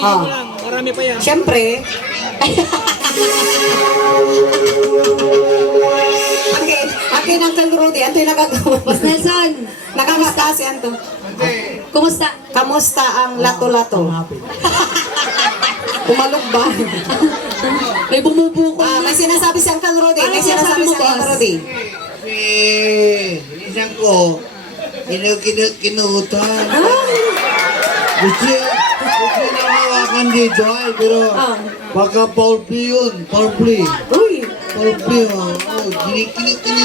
Oh. Marami pa yan. Siyempre. Akin ang Rudy, ano yung nagagawa? Boss Nelson, Nakakastasi ano to? kumusta? Kamusta ang lato-lato? Umalog ba? May bumubukol May sinasabi si Uncle Rudy. May sinasabi si Uncle Rudy. Isang ko, kinuutan. Gusto nahawakan dito ay, pero baka foul play yun. Foul play. Uy! Foul play. Kinikini.